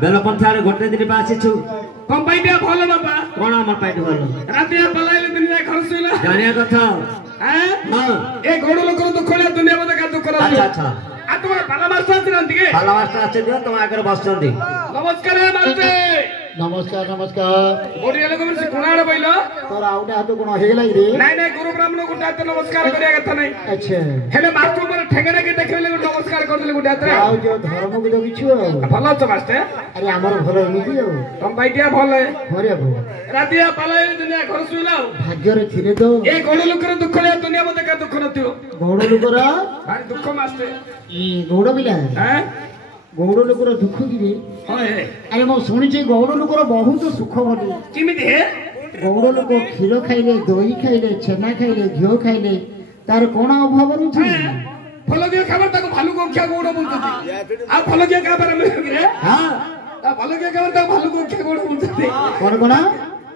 बेलपंथार गोटे दिन आसीछु कम पाइटिया भल बाबा कोन हमर पाइट भल रातिया पलाइले दुनिया घर सुइला जानिया कथा हैं हां ए गोड़ लोक दुखले दुनिया बद का दुख अच्छा अच्छा आ तुम बाला मास्टर आछन के बाला मास्टर आछन तुम आगर बसछंदी नमस्कार मास्टर नमस्कार नमस्कार ओडिया लोक मन से कुणाड़ बइलो तोर आउटे हाथ कोन हेगला रे नहीं नहीं गुरु ब्राह्मण गुटा तो नमस्कार करिया कथा नहीं अच्छा हेले मास्टर पर ठेगना के देखले नमस्कार कर देले गुटा रे आउ जो धर्म को जगिछु भलो छ मास्टर अरे हमर भलो एमिति हो कम पाइटिया भल हरे भो रातिया पलाइले दुनिया घर सुइला भाग्य रे थिरे तो ए गोड़ लोक दुखले दुनिया बद का दुख नथियो गोड़ लोकर भारी दुख मास्टर ई गोड़ बिला हैं गौड़ लोकर दुख कि अरे मो शुणी गौड़ लोकर बहुत सुख बोली किमिति हे गौड़ लोक क्षीर खाइले दही खाइले छेना खाइले घिओ खाइले तार कोन अभाव रुछि फल दियो खबर ताको भालू को क्या गौड़ बोलते आ फल दियो का बारे में रे हां आ फल दियो खबर ताको भालू को क्या गौड़ बोलते कोन कोन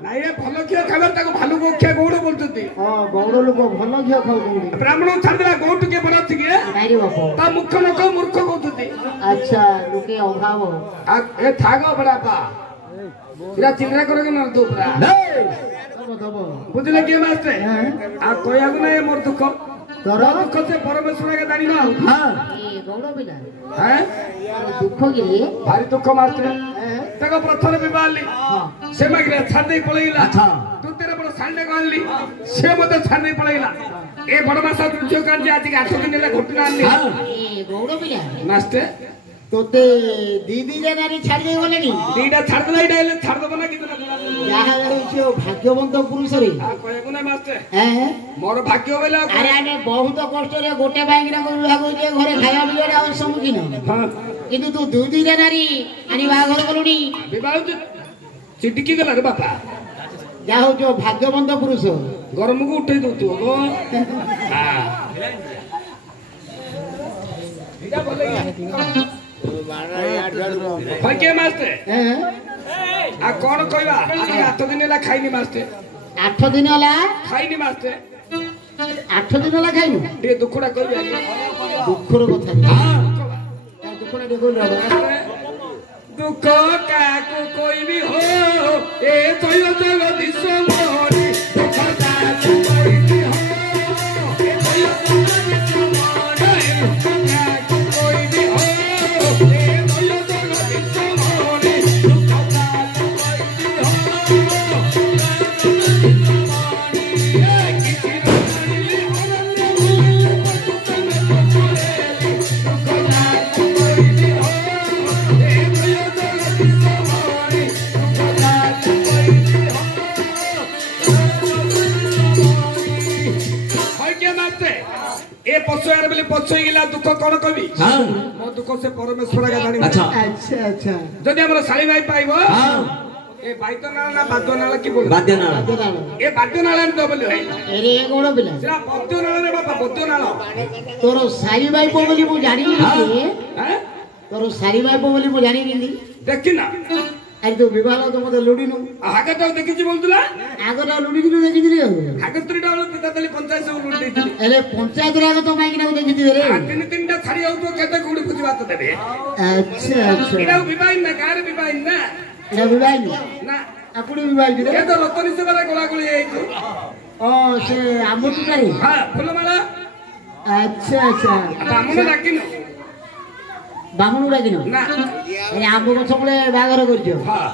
नहीं ये फल दियो खबर ताको भालू को क्या गौड़ बोलते हां गौड़ लोक भल घिओ खाउ गौड़ ब्राह्मण छाड़ला गौड़ के बना थी के नाही रे बापा ता मुख्य लोक मूर्ख बोलते अच्छा लोके अभाव आ ए थागो बड़ा पा इरा चिल्ला करोगे न तो पूरा दबो दबो बुझले के मास्टर आ कोया को नहीं मोर दुख तोर दुख से परमेश्वर के जानी ना हां ए गौड़ बिला हैं दुख कि भारी दुख मास्टर तको प्रथम विवाहली हां से मगरे छाड़ दे पळैला अच्छा तू तेरे बड़ सांडे गनली से मते छाड़ दे पळैला ए बड़ मासा तुझो काज आज के 8 दिन ले घटना आनी ए गौड़ बिला मास्टर तोते दीदी जनारी छाड़ दे बोलेनी दीटा छाड़ दे डाइले छाड़ दबो ना कितना ଯାହା ରହିଛି ଭାଗ୍ୟବନ୍ତ ପୁରୁଷରେ आ कोया को ना मास्टर ମୋର भाग्य होइला ଆରେ ଆମେ ବହୁତ କଷ୍ଟରେ ଗୋଟେ ବାଇକିନା ବିବାହ କରୁଛେ ଘରେ ଖାଇବା ପିଇବାରେ ଆଉ ସମ୍ମୁଖୀନ हां କିନ୍ତୁ ତୁ ଦୁଇ ଦୁଇଟା ନାରୀ ଆଣି ବାହାଘର କଲୁଣି विवाह चिटिकी गला रे बापा ଯାହା ହଉଛି ଭାଗ୍ୟବନ୍ତ ପୁରୁଷ गरम को उठै दउ तू गो हां इटा बोले भाग्य मास्टर आ कौन कहवा आज 8 दिन ला खाइनी मास्टर 8 दिन होला खाइनी मास्टर 8 दिन होला ଖାଇନୁ टे दुखड़ा कहबे ଦୁଃଖର କଥା हां ଦୁଃଖଟା ଟିକେ କହିଲ दुख काको कोई भी हो ए जय जगदीश मोरी दुख काको कोई भी हो ए जय जगदीश मोरी दुख काको कोई भी हो ए जय जगदीश मोरी दुख काको कोई भी हो ए किसी रानी अनन्य दुख काको कोई भी हो ए जय जगदीश मोरी दुख काको कोई भी हो भाग्य माते ए पछुआर बेले पछुई गेला दुख कोन कवि हां मो दुख से परमेश्वर का जानि अच्छा अच्छा अच्छा जदि हमर साली भाई पाइबो हां ए बाद्यनाल ना बाद्यनाल की बोल बाद्यनाल ए बाद्यनाल न बोल भाई ଏରେ ଗୌଡ଼ ପିଲା सेरा बाद्यनाल रे बापा बाद्यनाल ତୋର ସାରି ଭାଇ ପୁଅ ବୋଲି ମୁଁ ଜାଣିନି हैं ତୋର ସାରି ଭାଇ ପୁଅ ବୋଲି ମୁଁ ଜାଣିନି देखि ना ଆଜି ତୁ ବିବାହ ତ ମତେ ଲୁଡ଼ିନୁ हागे तो देखि छी बोलतला ଆଗଟା ଲୁଡ଼ିକିनु ଦେଖିଥିଲି ଆଉ हागे त्रिटा वाला पिता तली पंचायत से लुट देथिली ହେଲେ ପଞ୍ଚାୟତରେ ଆଗ ତ ମାଇକିନା ଦେଖିଥିଲି ରେ आ तीन तीनटा छाड़ी आउ तो केते कुडी खुजी बात देबे ଆଚ୍ଛା ଆଚ୍ଛା इडा विवाह ना कार विवाह ना ଏଟା ବିବାହ ना ଆକୁଡ଼ି ବିବାହ ରେ ए तो रतनी से वाला गोला गोली है ସେ ଆମ ଟୁକାରେ हां फुलमाला ଆଚ୍ଛା ଆଚ୍ଛା बामन डाकिनो ବାମୁଣୁ ଡାକିନ ना ଆରେ ଆମ୍ବ ଗଛ ମୂଳେ ବାହାଘର କରିଛ हां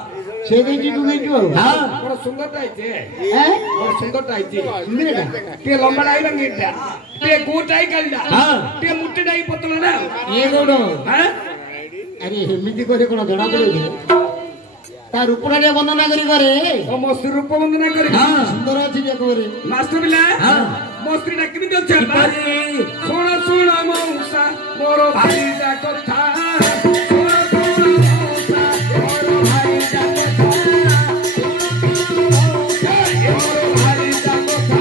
ସେ ଦେଇଛି ତୁ ଦେଇଛୁ ଆଉ हां बड़ सुंदर टाइचे ଏଁ? बड़ सुंदर टाइचे ସୁନ୍ଦରଟା? टे लंबा डाई लंगीटा टे गोटाई कालडा हां टे मुट्टे डाई पतला ना ଏ ଗୌଡ଼ हैं ଆରେ ଏମିତି କରି କଣ ଜଣା ପଡିବ ତା ରୂପଟା ଟିକେ ବର୍ଣ୍ଣନା କରି କରେ ओ मस्त रूप वंदना करी हां ସୁନ୍ଦର ଅଛି ଦେଖରେ मास्टर बिला हां मस्त्री डाकी भी दे सुन सुन मौसा मोर भाई दा कथा सुन सुन मौसा मोर भाई दा कथा मोर भाई दा कथा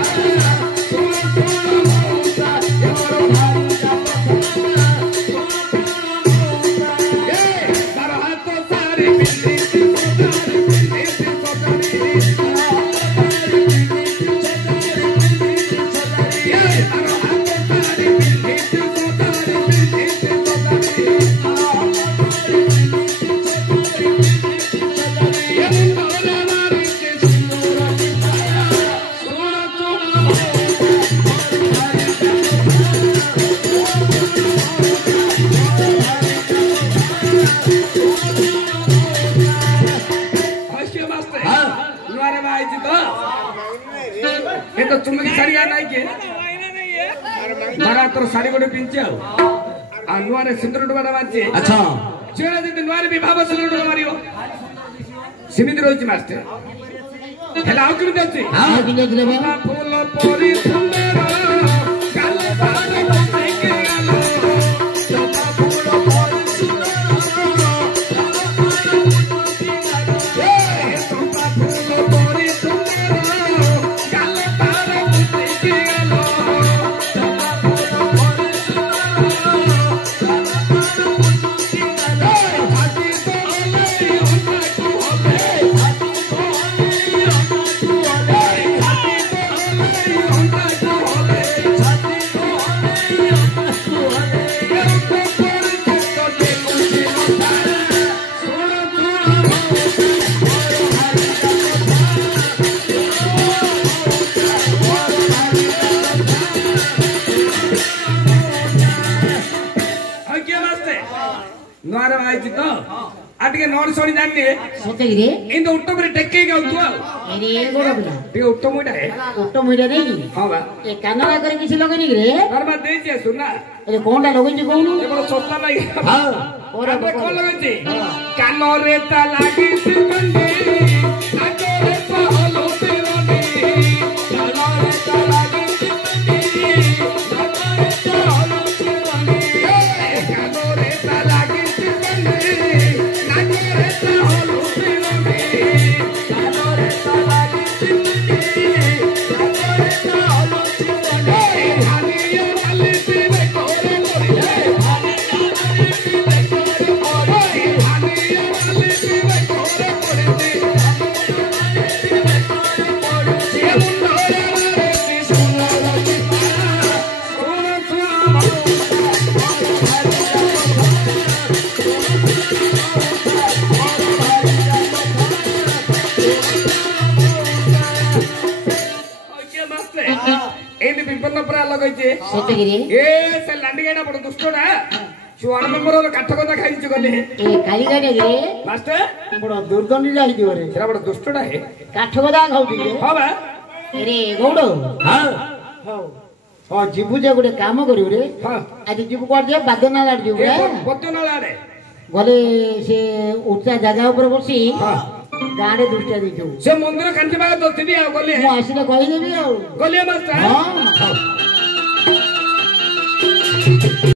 सुन सुन मौसा मोर भाई दा कथा तुम्हें साड़ी नहीं के मारा तो साड़ी गोटे पिंचे आ नुआ रे सिंदूर डुबाटा मारचे अच्छा जेड़ा जे नुआ रे विवाह सिंदूर डुबा मारियो सीमित रहिछि मास्टर हेला आउ केमि दछि हां दिले दिले बाबा फूल परी सुंदर काल बार बसे के आलो सदा फूल परी सुंदर ए सदा फूल परी सुंदर काल बार बसे के आलो सदा फूल परी नुआरे आइछि तो आटिके नोर सोनी जान्ने सते रे इंदो उट्टो पर टेक्के गाउ तू अरे गोड़ बिना टे उट्टो मुइडा है ओटो मुइडा नहीं की हां बा ए कानरा करे किसी लगनी रे दरबा दे जे सुना अरे कोनटा लगई जे कहनु ए बड़ सस्ता नहीं हां ओरे कोन लगई जे कानो रे ता लागी सिकंदी आगे रे पहलो तेरनी कानो रे ता लागी सिकंदी आगे रे पहलो तेरनी कानो रे ता लागी सिकंदी आगे रे पहलो तेरनी कानो रे ता लागी सिकंदी आगे रे पहलो तेरनी हानिया वाली से कोरे कोरे एंड पिंपल पर लगई जे सते रे ए से लांडीगाडा बड़ दुष्टडा छुआन मेंबर काठ कथा खाई छु गले ए काली गाडे रे मास्टर बड़ दुर्दंडी जाई दियो रे सेरा बड़ दुष्टडा है काठ गदा खाउती रे हां बा रे गौड़ हां हां जीबू जे गोटे काम करियो रे हां आज जीबू कर जे बादना लाड जीबू रे पत्तनाला रे गले से उच्चा जगह ऊपर बसी हां गाडे दृष्टि देखियो से मंदिर कांची बा तो तिबी आ गले मु आसीले कहि देबी आ गले मास्टर हां